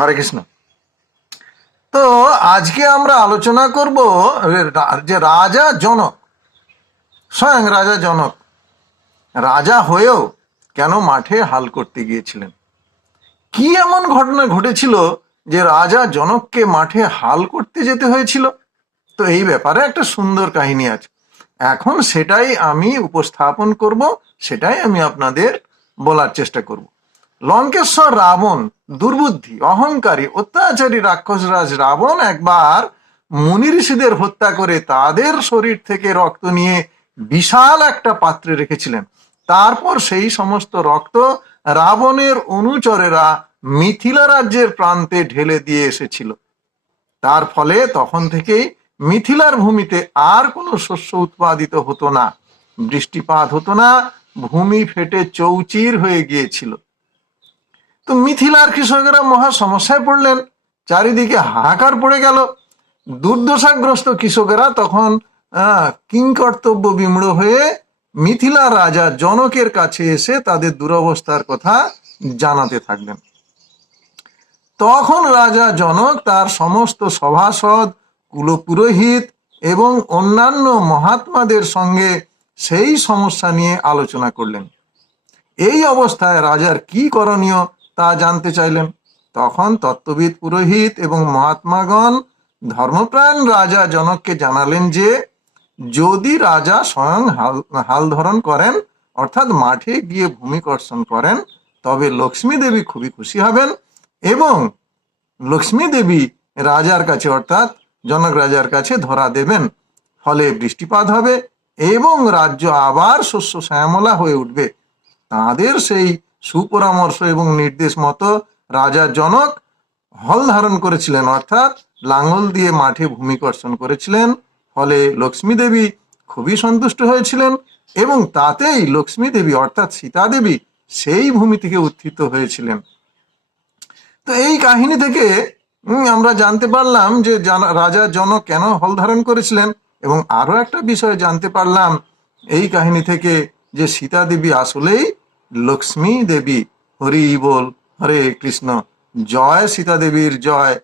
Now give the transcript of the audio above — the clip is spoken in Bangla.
হরে কৃষ্ণ। তো আজকে আমরা আলোচনা করব যে রাজা জনক, স্বয়ং রাজা জনক রাজা হয়েও কেন মাঠে হাল করতে গিয়েছিলেন। কি এমন ঘটনা ঘটেছিল যে রাজা জনককে মাঠে হাল করতে যেতে হয়েছিল? তো এই ব্যাপারে একটা সুন্দর কাহিনী আছে। এখন সেটাই আমি উপস্থাপন করব, সেটাই আমি আপনাদের বলার চেষ্টা করব। লঙ্কেশ্বর রাবণ, দুর্বুদ্ধি, অহংকারী, অত্যাচারী রাক্ষসরাজ রাবণ একবার মুনি ঋষিদের হত্যা করে তাদের শরীর থেকে রক্ত নিয়ে বিশাল একটা পাত্রে রেখেছিলেন। তারপর সেই সমস্ত রক্ত রাবণের অনুচরেরা মিথিলা রাজ্যের প্রান্তে ঢেলে দিয়ে এসেছিল। তার ফলে তখন থেকেই মিথিলার ভূমিতে আর কোনো শস্য উৎপাদিত হতো না, বৃষ্টিপাত হতো না, ভূমি ফেটে চৌচির হয়ে গিয়েছিল। তো মিথিলার কৃষকেরা মহা সমস্যায় পড়লেন, চারিদিকে হাহাকার পড়ে গেল। দুর্দশাগ্রস্ত কৃষকেরা তখন কিংকর্তব্য বিমূঢ় হয়ে মিথিলা রাজা জনকের কাছে এসে তাদের দুরবস্থার কথা জানাতে থাকলেন। তখন রাজা জনক তার সমস্ত সভাসদ, কুলপুরোহিত এবং অন্যান্য মহাত্মাদের সঙ্গে সেই সমস্যা নিয়ে আলোচনা করলেন। এই অবস্থায় রাজার কি করণীয় তা জানতে চাইলেন। তখন তত্ত্ববিদ, পুরোহিত এবং মহাত্মাগণ ধর্মপ্রাণ রাজা জনককে জানালেন যে যদি রাজা স্বয়ং হাল ধরন করেন, অর্থাৎ মাঠে গিয়ে ভূমিকর্ষণ করেন, তবে লক্ষ্মী দেবী খুবই খুশি হবেন এবং লক্ষ্মী দেবী রাজার কাছে, অর্থাৎ জনক রাজার কাছে ধরা দেবেন। ফলে বৃষ্টিপাত হবে এবং রাজ্য আবার শস্য শ্যামলা হয়ে উঠবে। তাঁদের সেই সুপরামর্শ এবং নির্দেশ মতো রাজা জনক হল ধারণ করেছিলেন, অর্থাৎ লাঙ্গল দিয়ে মাঠে ভূমিকর্ষণ করেছিলেন। ফলে লক্ষ্মী দেবী খুবই সন্তুষ্ট হয়েছিলেন এবং তাতেই লক্ষ্মী দেবী অর্থাৎ সীতা দেবী সেই ভূমি থেকে উত্থিত হয়েছিলেন। তো এই কাহিনী থেকে আমরা জানতে পারলাম যে রাজা জনক কেন হল ধারণ করেছিলেন, এবং আরো একটা বিষয় জানতে পারলাম এই কাহিনী থেকে যে সীতা দেবী আসলেই লক্ষ্মী দেবী। হরি বল, হরে কৃষ্ণ। জয় সীতা দেবীর জয়।